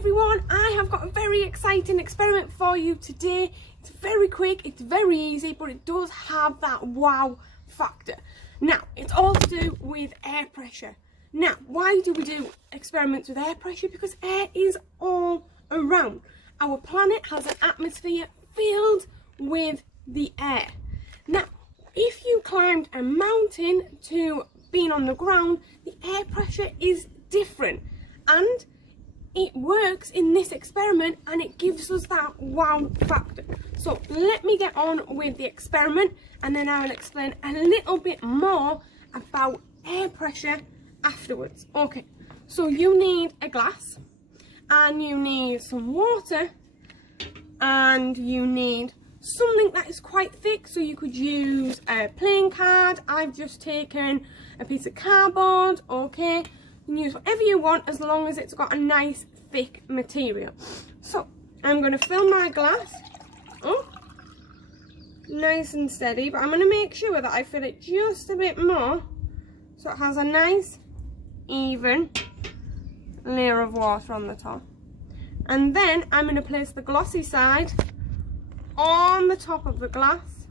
everyone, I have got a very exciting experiment for you today. It's very quick, it's very easy, but it does have that wow factor. Now, it's all to do with air pressure. Now, why do we do experiments with air pressure? Because air is all around. Our planet has an atmosphere filled with the air. Now, if you climbed a mountain to being on the ground, the air pressure is different. And it works in this experiment and it gives us that wow factor. So let me get on with the experiment and then I will explain a little bit more about air pressure afterwards. Okay, so you need a glass and you need some water and you need something that is quite thick, so you could use a playing card. I've just taken a piece of cardboard. Okay, you can use whatever you want as long as it's got a nice thick material. So I'm going to fill my glass up nice and steady, but I'm going to make sure that I fill it just a bit more so it has a nice even layer of water on the top. And then I'm going to place the glossy side on the top of the glass.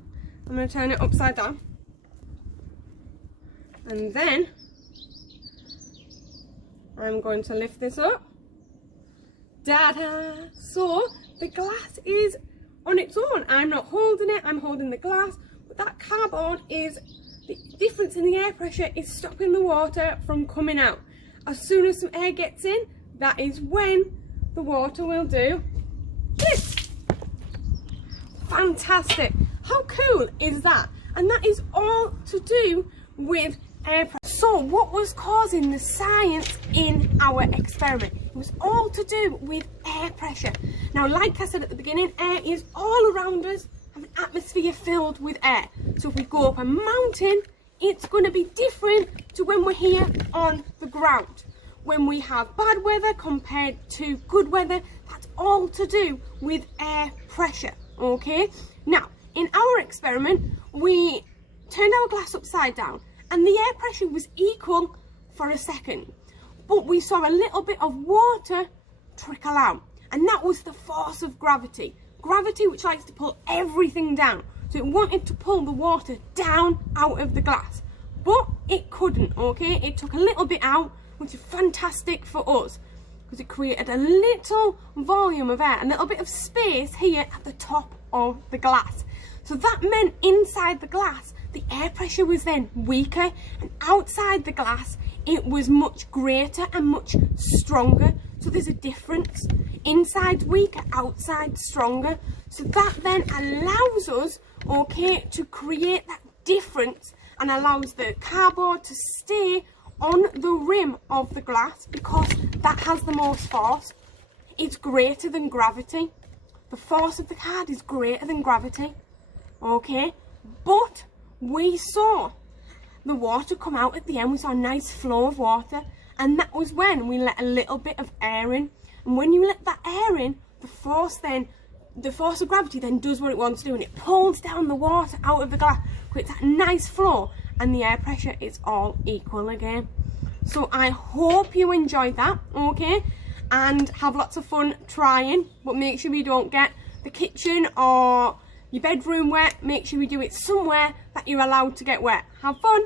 I'm going to turn it upside down. And then I'm going to lift this up. Da-da! So the glass is on its own. I'm not holding it, I'm holding the glass. But that cardboard is, the difference in the air pressure is stopping the water from coming out. As soon as some air gets in, that is when the water will do this. Fantastic! How cool is that? And that is all to do with air pressure. So what was causing the science in our experiment? It was all to do with air pressure. Now, like I said at the beginning, air is all around us, have an atmosphere filled with air. So if we go up a mountain, it's going to be different to when we're here on the ground. When we have bad weather compared to good weather, that's all to do with air pressure. Okay, now in our experiment we turned our glass upside down and the air pressure was equal for a second, but we saw a little bit of water trickle out, and that was the force of gravity. Gravity, which likes to pull everything down, so it wanted to pull the water down out of the glass, but it couldn't. Okay, it took a little bit out, which is fantastic for us, because it created a little volume of air, a little bit of space here at the top of the glass. So that meant inside the glass, the air pressure was then weaker, and outside the glass, it was much greater and much stronger. So there's a difference. Inside weaker, outside stronger. So that then allows us, okay, to create that difference and allows the cardboard to stay on the rim of the glass because that has the most force. It's greater than gravity. The force of the card is greater than gravity. Okay, but we saw the water come out at the end. We saw a nice flow of water, and that was when we let a little bit of air in. And when you let that air in, the force of gravity then does what it wants to do, and it pulls down the water out of the glass, creates that nice flow, and the air pressure is all equal again. So I hope you enjoyed that, okay, and have lots of fun trying, but make sure you don't get the kitchen or your bedroom wet. Make sure you do it somewhere that you're allowed to get wet. Have fun!